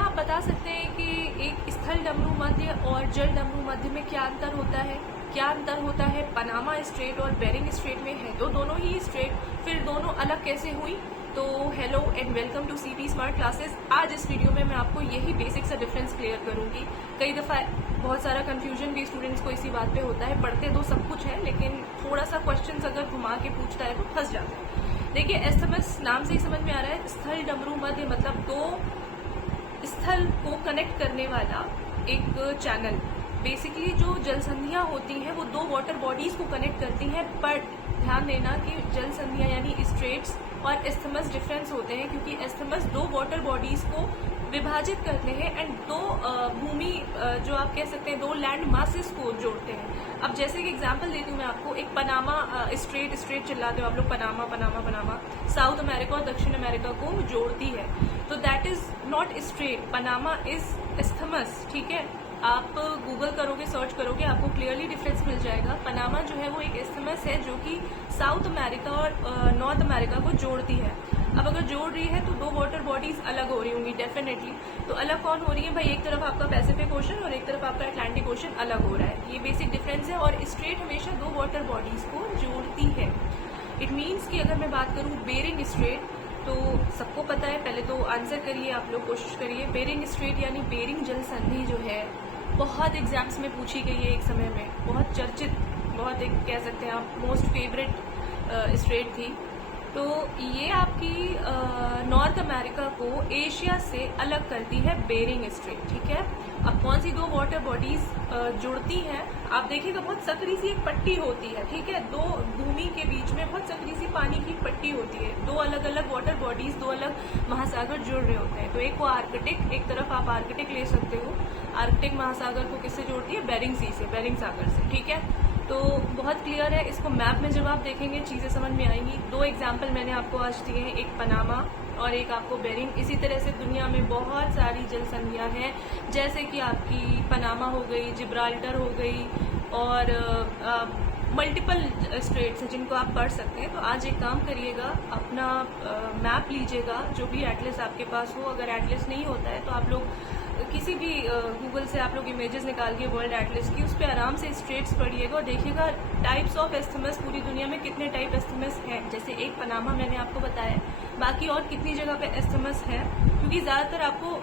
क्या आप बता सकते हैं कि एक स्थल डमरू मध्य और जल डमरू मध्य में क्या अंतर होता है? क्या अंतर होता है पनामा स्ट्रेट और बेरिंग स्ट्रेट में? है तो दोनों ही स्ट्रेट, फिर दोनों अलग कैसे हुई? तो hello and welcome to CP smart classes. आज इस वीडियो में मैं आपको यही बेसिक सा डिफरेंस क्लियर करूंगी। कई दफ़ा बहुत सारा कंफ्यूजन भी स्टूडेंट्स को इसी बात पे होता है, पढ़ते तो सब कुछ है लेकिन थोड़ा सा क्वेश्चंस अगर घुमा के पूछता है तो फंस जाता है। देखिए, एसएमएस नाम से ही समझ में आ रहा है, स्थल डमरू मध्य मतलब दो स्थल को कनेक्ट करने वाला एक चैनल। बेसिकली जो जल संधियां होती हैं वो दो वाटर बॉडीज को कनेक्ट करती हैं, बट ध्यान देना कि जल संधियां यानी स्ट्रेट्स और एस्थमस डिफरेंस होते हैं, क्योंकि एस्थमस दो वाटर बॉडीज को विभाजित करते हैं एंड दो भूमि जो आप कह सकते हैं दो लैंड मासेस को जोड़ते हैं। अब जैसे कि एग्जांपल देती हूँ मैं आपको, एक पनामा स्ट्रेट चिल्लाते हो आप लोग, Panama Panama Panama south America और दक्षिण अमेरिका को जोड़ती है, तो that is not straight, Panama is isthmus. ठीक है, आप गूगल करोगे, सर्च करोगे, आपको क्लियरली डिफरेंस मिल जाएगा। पनामा जो है वो एक एस्थमस है जो कि साउथ अमेरिका और नॉर्थ अमेरिका को जोड़ती है। अब अगर जोड़ रही है तो दो वाटर बॉडीज अलग हो रही होंगी डेफिनेटली। तो अलग कौन हो रही है भाई? एक तरफ आपका पैसिफिक ओशन और एक तरफ आपका अटलांटिक ओशन अलग हो रहा है, ये बेसिक डिफरेंस है। और स्ट्रेट हमेशा दो वाटर बॉडीज को जोड़ती है। इट मीन्स कि अगर मैं बात करूं बेरिंग स्ट्रेट, तो सबको पता है, पहले तो आंसर करिए आप लोग, कोशिश करिए। बेरिंग स्ट्रेट यानी बेरिंग जल संधि जो है बहुत एग्जाम्स में पूछी गई है, एक समय में बहुत चर्चित, बहुत एक कह सकते हैं आप मोस्ट फेवरेट स्ट्रेट थी। तो ये आपकी नॉर्थ अमेरिका को एशिया से अलग करती है बेरिंग स्ट्रेट। ठीक है, अब कौन सी दो वाटर बॉडीज जुड़ती हैं? आप देखिएगा बहुत सकरी सी एक पट्टी होती है। ठीक है, दो भूमि के बीच में बहुत सकरी सी पानी की पट्टी होती है, दो अलग अलग वाटर बॉडीज, दो अलग महासागर जुड़ रहे होते हैं। तो एक को आर्कटिक, एक तरफ आप आर्कटिक ले सकते हो, आर्कटिक महासागर को किससे जोड़ती है? बेरिंग सी से, बेरिंग सागर से। ठीक है, तो बहुत क्लियर है, इसको मैप में जब आप देखेंगे चीजें समझ में आएंगी। दो एग्जाम्पल मैंने आपको आज दिए हैं, एक पनामा और एक आपको बेरिंग। इसी तरह से दुनिया में बहुत सारी जल संधियां हैं, जैसे कि आपकी पनामा हो गई, जिब्राल्टर हो गई और मल्टीपल स्ट्रेट्स हैं जिनको आप पढ़ सकते हैं। तो आज एक काम करिएगा, अपना मैप लीजिएगा, जो भी एटलस आपके पास हो। अगर एटलस नहीं होता है तो आप लोग किसी भी गूगल से आप लोग इमेजेस निकाल के वर्ल्ड एटलस की, उस पर आराम से स्ट्रेट्स पढ़िएगा और देखिएगा टाइप्स ऑफ एस्थमस पूरी दुनिया में कितने टाइप एस्थमस हैं। जैसे एक पनामा मैंने आपको बताया, बाकी और कितनी जगह पे एस्थमस है, क्योंकि ज्यादातर आपको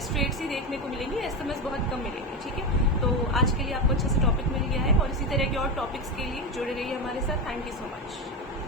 स्ट्रेट्स ही देखने को मिलेंगी, एस्थमस बहुत कम मिलेंगे। ठीक है, तो आज के लिए आपको अच्छे से टॉपिक मिल गया है और इसी तरह के और टॉपिक्स के लिए जुड़े रहिए हमारे साथ। Thank you so much.